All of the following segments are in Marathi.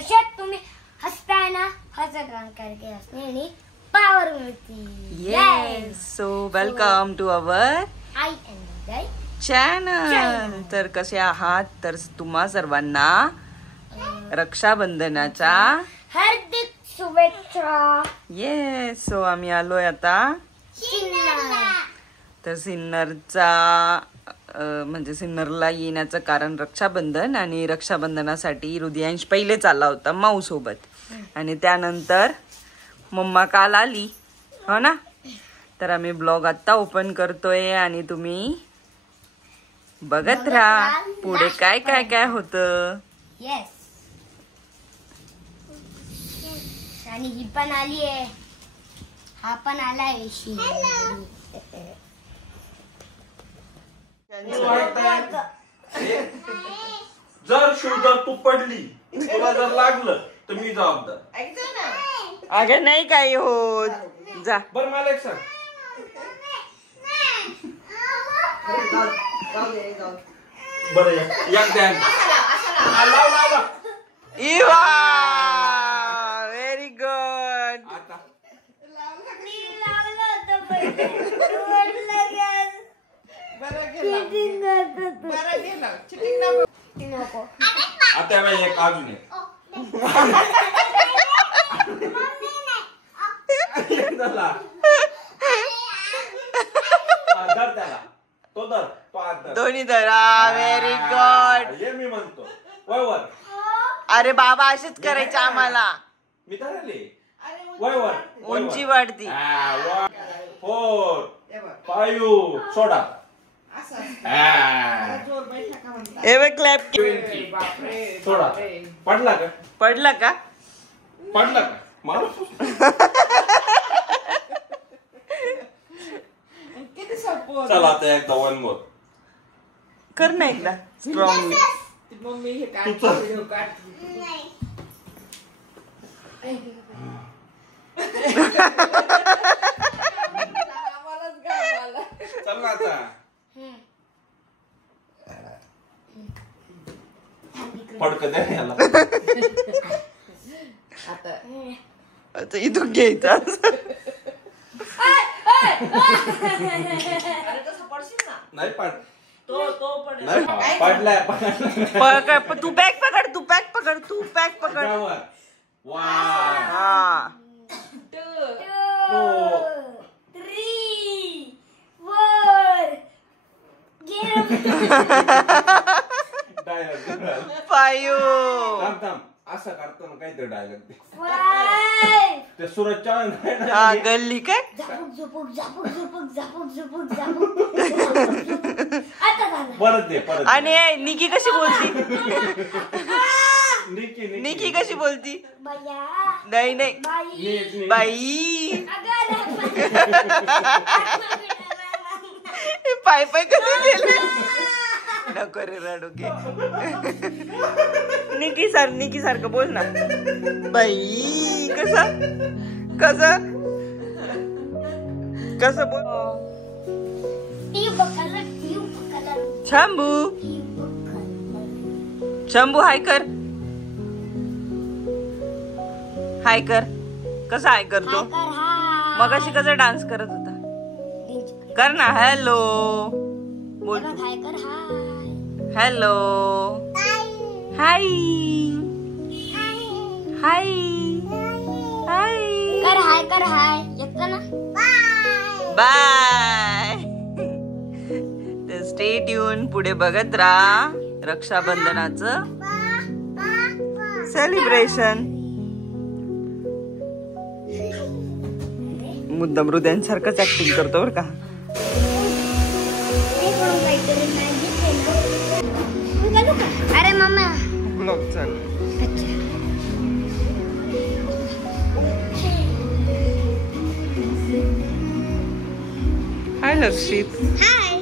तसेच तुम्ही हसताना हसत राहा करके हसण्याने पावर मिळते. Yes. So welcome to our Aai and I channel. तर कसे आहात? तर तुम्हा सर्वांना रक्षाबंधनाच्या हार्दिक शुभेच्छा. येस. सो आम्ही आलोय आता तर सिन्नरचा म्हणजे सिन्नरला येण्याचं कारण रक्षाबंधन, आणि रक्षाबंधनासाठी हृदयांश पहिले चालला होता माऊ सोबत, आणि त्यानंतर मम्मा काल आली, हो ना. तर आम्ही ब्लॉग आता ओपन करतोय आणि तुम्ही बघत राहा पुढे काय काय काय होतं. येस. आणि ही पण आली आहे, हा पण आलाय. जर शोल्डर तू पडली, तुला जर लागलं तर मी जबाबदार. अगं नाही काही होत, जा. बर मला एक सांग, बरं एक द्या. Eva very good. आता आता एक अजून एक त्याला धर, त्याला तो धर, तो आत धर. दोन्ही धरा. Very good. हे मी म्हणतो वयवर. अरे बाबा असेच करायचे आम्हाला, मी धरले वयवर. उंची वाढती. 4 5 सोडा. हे बघ क्लॅप. 20 सोडा. पडला का? पडला का? पडला का? मारू. चला आता एकदा 1 मोर कर ना एकदा स्ट्रॉंग. मम्मी हे चल ना आता. पडक द्या याला. आता इथून घ्यायचा. नाही पड. तो पडेल. नाही पडलाय. तू बॅग पकड, तू बॅग पकड, तू बॅग पकड. वा. हा. 2 3 4 डायलॉग 5. थांब थांब, असं करतो ना काहीतरी डायलॉग. 5 ते सूरज चव्हाण. हा गल्ली काय. झापूक झुपूक झापूक झुपूक झापूक झुपूक झापूक. आता झालं. परत दे, परत दे. आणि निकी कशी बोलती? निकी निकी कशी बोलती? बया नाही नाही बाई बाई. अगं पाय पाय कसं गेलं. नको रे रडू घे. निकी सारखं बोल ना. बाई कसं कसं कसं बोल. शंभू शंभू हाय कर, हाय कर. कसा हाय करतो? मग अशी कसं डान्स करत होता? कर ना. हॅलो बोल. हॅलो हाय हाय हाय कर हाय येतं ना. बाय. तर स्टे ट्यून. पुढे बघत राहा रक्षाबंधनाचं सेलिब्रेशन. मुद्दाम हृदयांसारखंच ऍक्टिंग करतो बरं का. अरे मम्मा ब्लॉग चालू. हाय लक्षित. हाय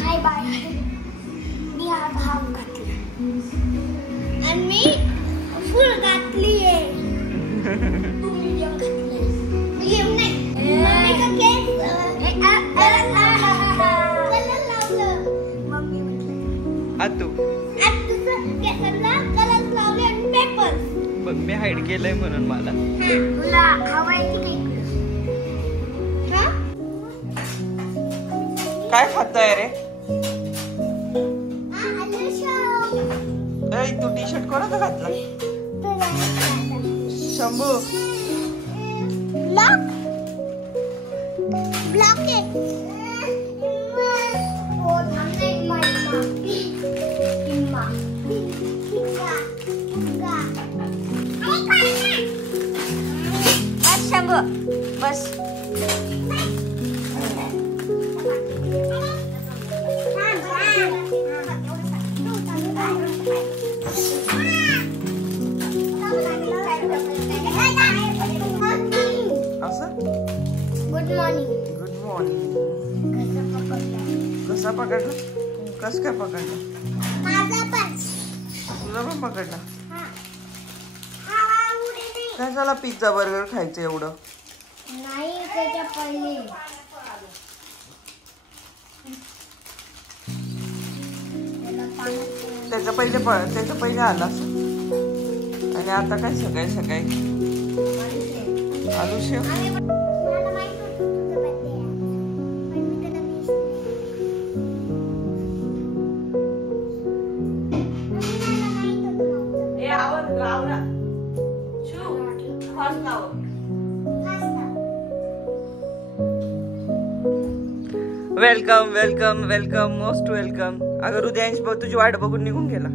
हाय बाय. मी हा भाव घातला आणि मी फुल घातली आहे. तू मीडियम घातली. मीडियम नाही. मम्मी का केस कलर लावलं. मम्मी म्हटलं आतू आज तुझं केसांना कलर लावले आणि हाईड केलंय म्हणून मला. तुला हवायची काही काय खाताय रे? ए, तू टी शर्ट कोणाचा घातला? शंभू ब्लॉक आहे. बस शंभू बस. असं गुड मॉर्निंग. Good morning. कसा पकडला? कस काय पकडला? माझा पण तुला पण पकडला? काय झाला? पिझ्झा बर्गर खायचं एवढं? नाही त्याच्या पहिले त्याच्या पहिले आला असं. आणि आता काय सकाळी सकाळी आलू शेव. मला माहित होतं तुझं birthday आहे. पण मी त्याला wish नाही. मला माहित होतं माझं. ए आवर आवरा शू फास्ट आवर. Welcome welcome welcome most welcome. अगं हृदयांश भाऊ तुझी वाट बघून निघून गेला.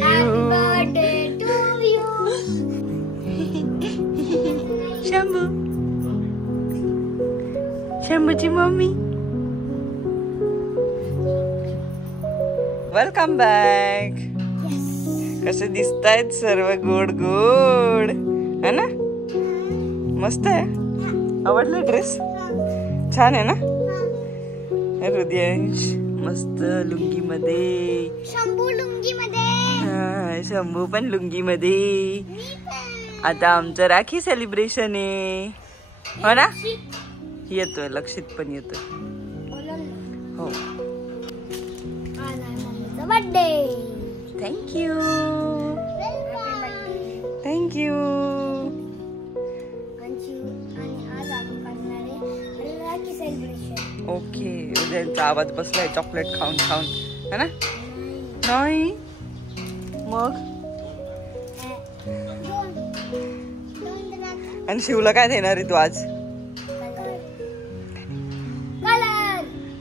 Happy birthday to you. Shambhu शंभूची मम्मी. Welcome back. कसे दिसतायत सर्व? गोड गोड है ना? मस्त आहे. आवडला ड्रेस? छान आहे ना? हृदयांश मस्त लुंगी मध्ये. शंभू लुंगी मध्ये. हा, शंभू पण लुंगी मध्ये. आता आमचं राखी सेलिब्रेशन आहे हो ना? येतोय लक्षित पण येतोय. हो. बर्थडे. Thank you thank you. आणि आज आपण करणार आहे राखी सेलिब्रेशन. ओके. उद्यांचा आवाज बसलाय चॉकलेट खाऊन खाऊन है ना? नाही मग. आणि शिवला काय देणार आहे तू आज?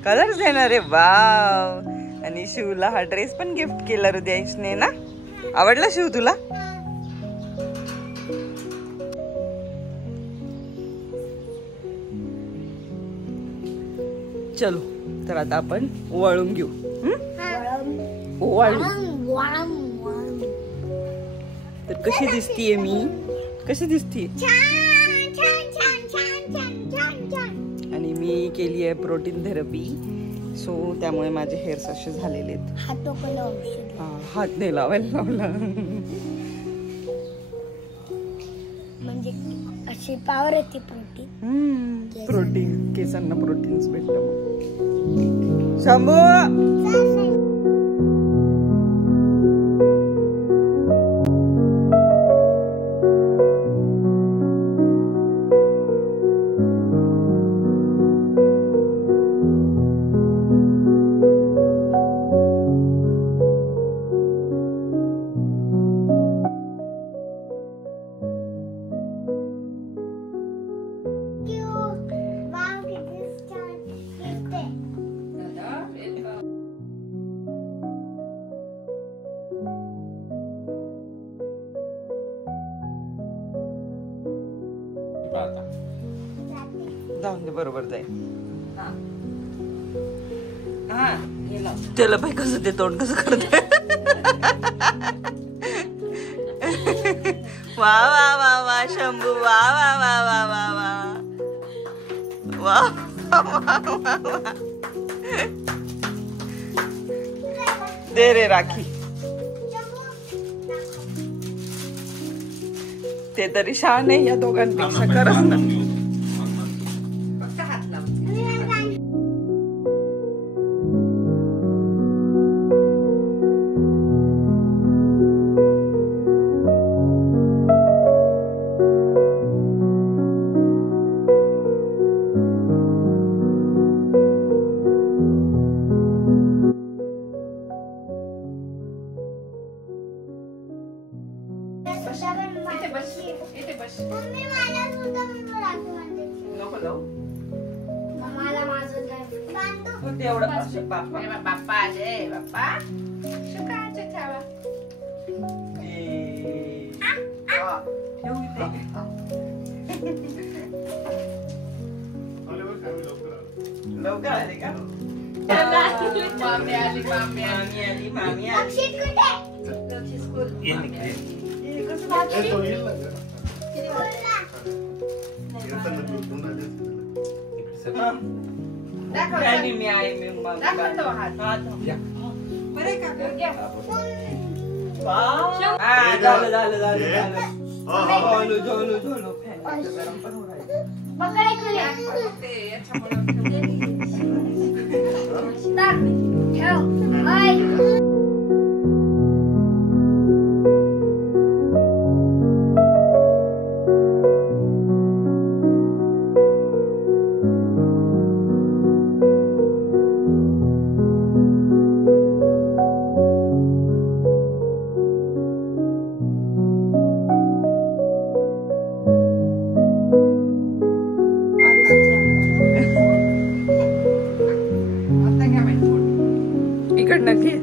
कलर्स देणार आहे. वाव. आणि शिवला हा ड्रेस पण गिफ्ट केला हृदयांशने ना? आवडला शिव तुला? चलो तर आता आपण ओवाळून घेऊ. ओवाळू. तर कशी दिसतीये मी? कशी दिसतीये? आणि मी केली आहे प्रोटीन थेरपी. सो त्यामुळे माझे हेअर्स असे झालेले आहेत. हात नाही लावायला लावला. म्हणजे अशी पावर येते प्रोटीन. प्रोटीन केसांना प्रोटीन्स भेटतं. शंभू जाऊन दे बरोबर जाईल. त्याला पाय कसं ते तोंड कसं करत. वा वा वा वा शंभू. वा वा वा वा वा वा वा वा. दे रे राखी. ते तरी शहाणे या दोघांपेक्षा. खरंच ना. बाप्पा आले बाप्पा सुखाचे ठेवा लवकर आले का मामी आली अक्षित कुठे? आणि मी आहे मी दाखवतो हात बरे का झालं पकड इकडे. ते याच्यामुळे टाक. ठेव. बाय. इकडनं घे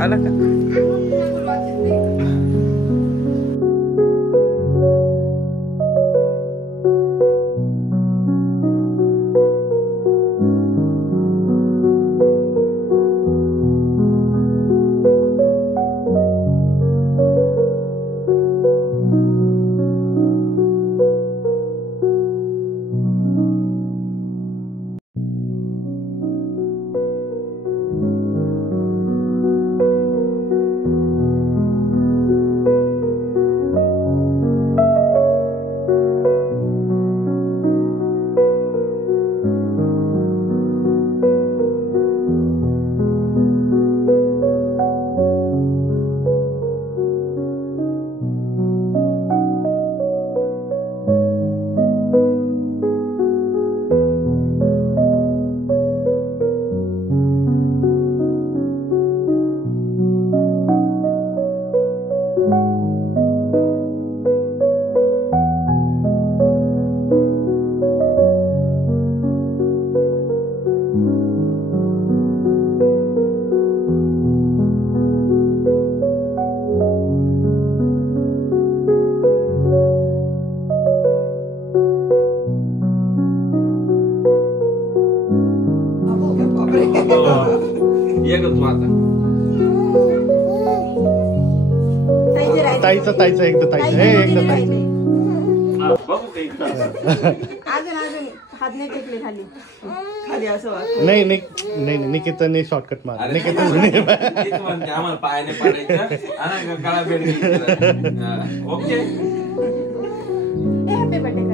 आला का ये ग तू आता ताईचं एकदा ताईचं हे एकदा ताईचं बघू काही अजून हात नाही टेकले खाली खाली असं वाटतं. नाही निकेतने शॉर्टकट मार निकेतन म्हणते आम्हाला पायाने पाडायचं आणि गळा भेट ओके हॅपी बर्थडे